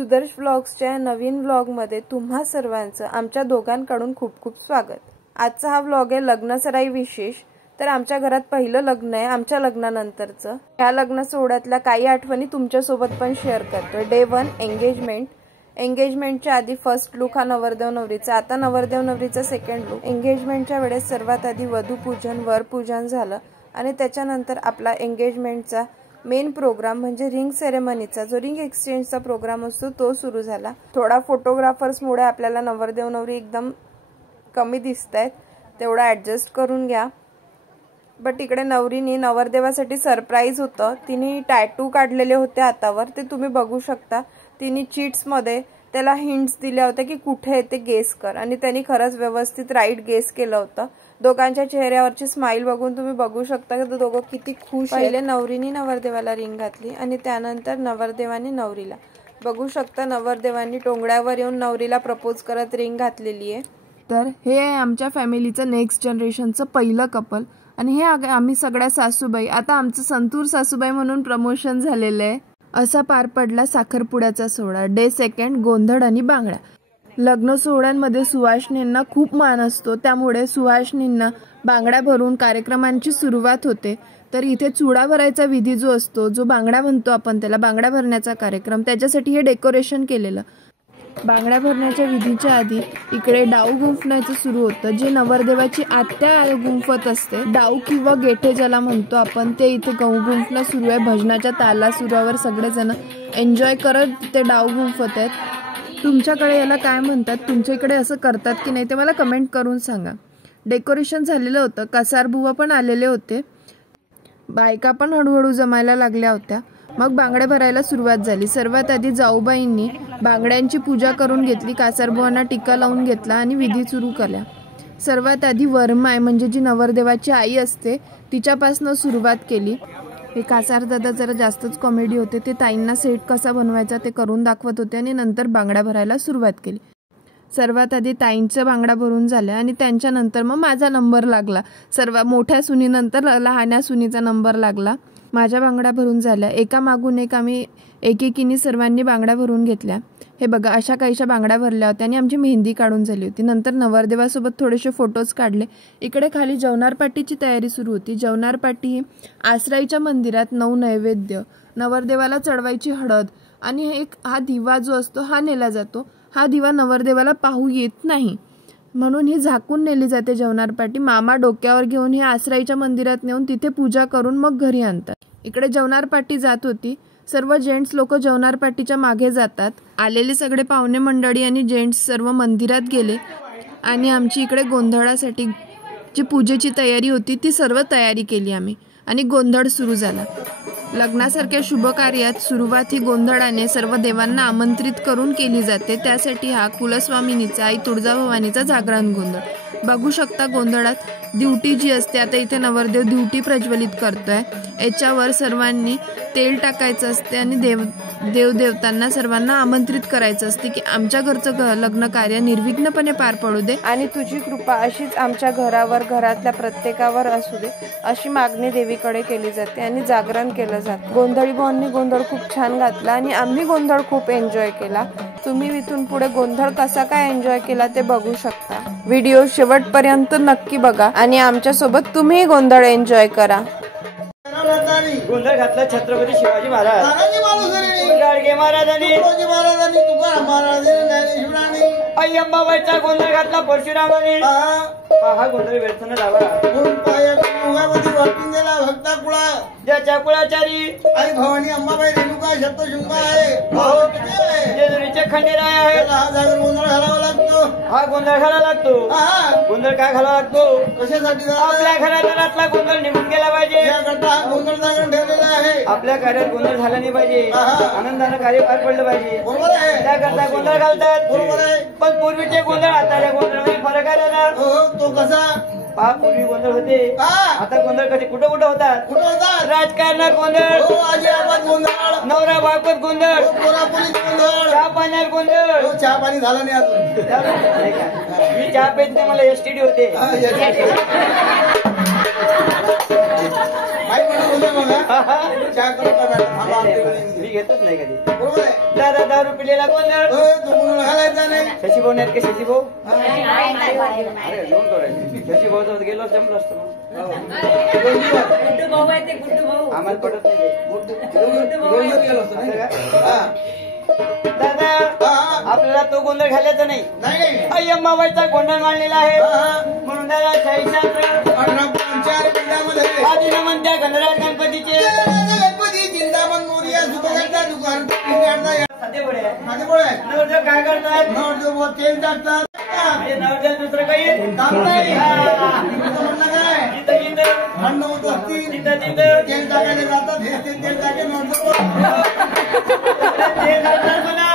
सुदर्श व्लॉग्सच्या नवीन व्लॉगमध्ये तुम्हा सर्वांचं आमच्या दोघांकडून खूप खूप स्वागत। आजचा हा व्लॉग आहे लग्नसराई विशेष। तर आमच्या घरात पहिलं लग्न आहे आमच्या लग्नानंतरचं। या लग्न सोहळ्यातल्या काही आठवणी तुमच्या सोबत पण शेअर करतोय। Day 1 engagement. एंगेजमेंटच्या आधी फर्स्ट लुक हा नवरदेव नवरीचा, आता नवरदेव नवरीचा सेकंड लुक। एंगेजमेंटच्या वेळेस सर्वात आधी वधूपूजन वर पूजन झालं आणि त्याच्यानंतर आपला एंगेजमेंटचा मेन प्रोग्राम म्हणजे रिंग सेरेमनीचा जो रिंग एक्सचेंजचा प्रोग्राम असतो तो सुरू झाला। थोडा फोटोग्राफर्स मुळे आपल्याला नवरदेव नवरी एकदम कमी दिसतायत, तेवढा ॲडजस्ट करून घ्या। बट इकडे नवरीने नवरदेवासाठी सरप्राईज होतं, तिने टॅटू काढलेले होते हातावर, ते तुम्ही बघू शकता। तिने चीट्स मध्ये त्याला हिंट्स दिल्या होत्या की कुठे आहे ते गेस कर आणि त्यांनी खरंच व्यवस्थित राईट गेस केलं होतं। दोघांच्या चेहऱ्यावरची स्माइल बघून तुम्ही बघू शकता की दोघं किती खुश आहेत। पहिले नवरीने नवरदेवाला रिंग घातली आणि त्यानंतर नवरदेवाने नवरीला। बघू शकता नवरदेवानी टोंगड्यावर येऊन नवरीला प्रपोज करत रिंग घातलेली आहे। तर हे आहे आमच्या फॅमिलीचं नेक्स्ट जनरेशनचं पहिलं कपल आणि हे आम्ही सगळ्या सासूबाई। आता आमचं संतूर सासूबाई म्हणून प्रमोशन झालेलं आहे। असा पार पडला साखरपुड्याचा सोहळा। डे 2 गोंधळ आणि बांगड्या। लग्न सोहळ्यांमध्ये सुवासिनींना खूप मान असतो, त्यामुळे सुवासिनींना बांगड्या भरून कार्यक्रमांची सुरुवात होते। तर इथे चुडा भरायचा विधी जो असतो, जो बांगड्या म्हणतो आपण त्याला, बांगड्या भरण्याचा कार्यक्रम, त्याच्यासाठी हे डेकोरेशन केलेलं। बांगड्या भरण्याच्या विधीच्या आधी इकडे डाऊ गुंफण्याचं सुरू होतं, जे नवरदेवाची आत्या गुंफत असते। डाऊ किंवा गेठे ज्याला म्हणतो आपण, ते इथे गुंफणं सुरू आहे। भजनाच्या ताला सुरावर सगळेजण एन्जॉय करत ते डाऊ गुंफत आहेत। तुमच्याकडे याला काय म्हणतात, तुमच्या इकडे असं करतात की नाही ते मला कमेंट करून सांगा। डेकोरेशन झालेलं होतं, कसारबुवा पण आलेले होते, बायका पण हळूहळू जमायला लागल्या होत्या। मग बांगड्या भरायला सुरुवात झाली। सर्वात आधी जाऊबाईंनी बांगड्यांची पूजा करून घेतली, कासारबुवांना टिका लावून घेतला आणि विधी सुरू केल्या। सर्वात आधी वरमाय म्हणजे जी नवरदेवाची आई असते तिच्यापासून सुरुवात केली। हे कासार दादा जरा जास्तच कॉमेडी होते, ते ताईंना सेट कसा बनवायचा ते करून दाखवत होते आणि नंतर बांगड्या भरायला सुरुवात केली। सर्वात आधी ताईंच्या बांगड्या भरून झाल्या आणि त्यांच्यानंतर मग माझा नंबर लागला। सर्व मोठ्या सुनीनंतर लहान्या सुनीचा नंबर लागला। माझ्या बांगड्या भरून झाल्या, एका मागून एक आम्ही एकेकीने सर्वांनी बांगड्या भरून घेतल्या। हे बघा अशा काहीशा बांगड्या भरल्या होत्या आणि आमची मेहंदी काढून झाली होती। नंतर नवरदेवासोबत थोडेसे फोटोज काढले। इकडे खाली जेवणार पार्टीची तयारी सुरू होती। जेवणार पार्टी ही आसराईच्या मंदिरात 9 नैवेद्य, नवरदेवाला चढवायची हळद आणि हा दिवा जो असतो हा नेला जातो। हा दिवा नवरदेवाला पाहू येत नाही म्हणून ही झाकून नेली जाते जेवणार पार्टी। मामा डोक्यावर घेऊन ही आसराईच्या मंदिरात नेऊन तिथे पूजा करून मग घरी आणतात। इकडे जेवणार पार्टी जात होती, सर्व जेंट्स लोक जेवणार पार्टीच्या मागे जातात। आलेले सगळे पाहुणे मंडळी आणि जेंट्स सर्व मंदिरात गेले आणि आमची इकडे गोंधळासाठी जी पूजेची तयारी होती ती सर्व तयारी केली आम्ही आणि गोंधळ सुरू झाला। लग्नासारख्या शुभ कार्यात सुरुवात ही गोंधळाने सर्व देवांना आमंत्रित करून केली जाते। त्यासाठी हा कुलस्वामिनीचा आई तुळजाभवानीचा जागरण गोंधळ। बघू शकता गोंधळात दिवटी जी असते, आता इथे नवरदेव दिवटी प्रज्वलित करतोय। याच्यावर सर्वांनी तेल टाकायचं असते आणि देवदेवतांना सर्वांना आमंत्रित करायचं असते की आमच्या घरचं लग्न कार्य निर्विघ्नपणे पार पडू दे आणि तुझी कृपा अशीच आमच्या घरावर, घरातल्या प्रत्येकावर असू दे, अशी मागणी देवीकडे केली जाते आणि जागरण केलं जातं। गोंधळी भावांनी गोंधळ खूप छान घातला आणि आम्ही गोंधळ खूप एन्जॉय केला। तुम्ही इथून पुढे गोंधळ कसा काय एन्जॉय केला ते बघू शकता। व्हिडिओ शेवटपर्यंत नक्की बघा आणि आमच्या सोबत तुम्ही गोंधळ एन्जॉय करा। गोंधळ घातला छत्रपती शिवाजी महाराज, गाडगे महाराजांनी, आई अंबाबाईचा गोंधळ घातला परशुरामाने। हा गोंधळ व्यर्थन जावा भक्ता कुळा ज्याच्या कुळाचारी आई भवानी अंबाबाई रेणुका सप्तशृंगा आहे, जेजुरीचे खंडेराय आहे। हा गोंधळ घालावा लागतो, हा गोंधळ घालावा लागतो। गोंधळ काय घालावा लागतो, कशासाठी? आपल्या घरातला गोंधळ निघून गेला पाहिजे याकरता गोंधळ जागरण ठेवलेला आहे। आपल्या कार्यात गोंधळ झाला नाही पाहिजे, आनंदानं कार्य पार पडलं पाहिजे, बरोबर आहे, त्याकरता गोंधळ घालतात, बरोबर आहे। पण पूर्वीचे गोंधळ आताच्या गोंधळामध्ये फरक आहे दादा। तो कसा? पूर्वी गोंधळ होते, आता गोंधळ कधी कुठं कुठं होतात, कुठं होतात? राजकारणात गोंधळ, गोंधळ, नवरा बायकोत गोंधळ, गोंधळ, चहा पाण्यात गोंधळ। चहा पाणी झालं नाही अजून, मी चहा पेत नाही, मला STD होते। मी घेतच नाही कधी. बरोबर आहे. दादा दारू पिलेला गोंधळ घालायचा नाही. शशीभाऊ नाही का शशीभाऊ? अरे लोन करायचं शशीभाऊ जवळ गेलो जमलं असतं. आम्हाला पडत नाही. दादा आपल्याला तो गोंधळ घालायचा नाही. अय्यम्माबाईचा गोंधळ मांडलेला आहे म्हणून दादा आधी नमन त्या गणराज गणपतीचे चिंतामण मोरिया सुपगंधा दुकान नवरदेव काय करतात? नवरदेव तेल टाकतात. नवरदेव दुसरं काही काम नाही. म्हणणं काय भांडण होत असतील तेल टाकायला जातात. हे तेल टाके नवरदेव तेल टाकतात म्हणा.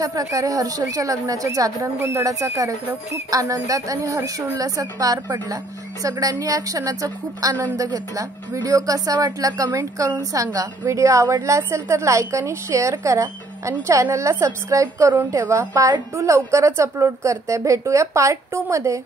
अशा प्रकारे हर्षलच्या लग्नाच्या जागरण गोंधळाचा कार्यक्रम खूप आनंदात आणि हर्षोल्लासात पार पडला। सगळ्यांनी या क्षणाचा खूप आनंद घेतला। व्हिडिओ कसा वाटला कमेंट करून सांगा। व्हिडिओ आवडला असेल तर लाईक आणि शेअर करा आणि चॅनलला सबस्क्राइब करून ठेवा। पार्ट 2 लवकरच अपलोड करते। भेटूया पार्ट 2 मध्ये।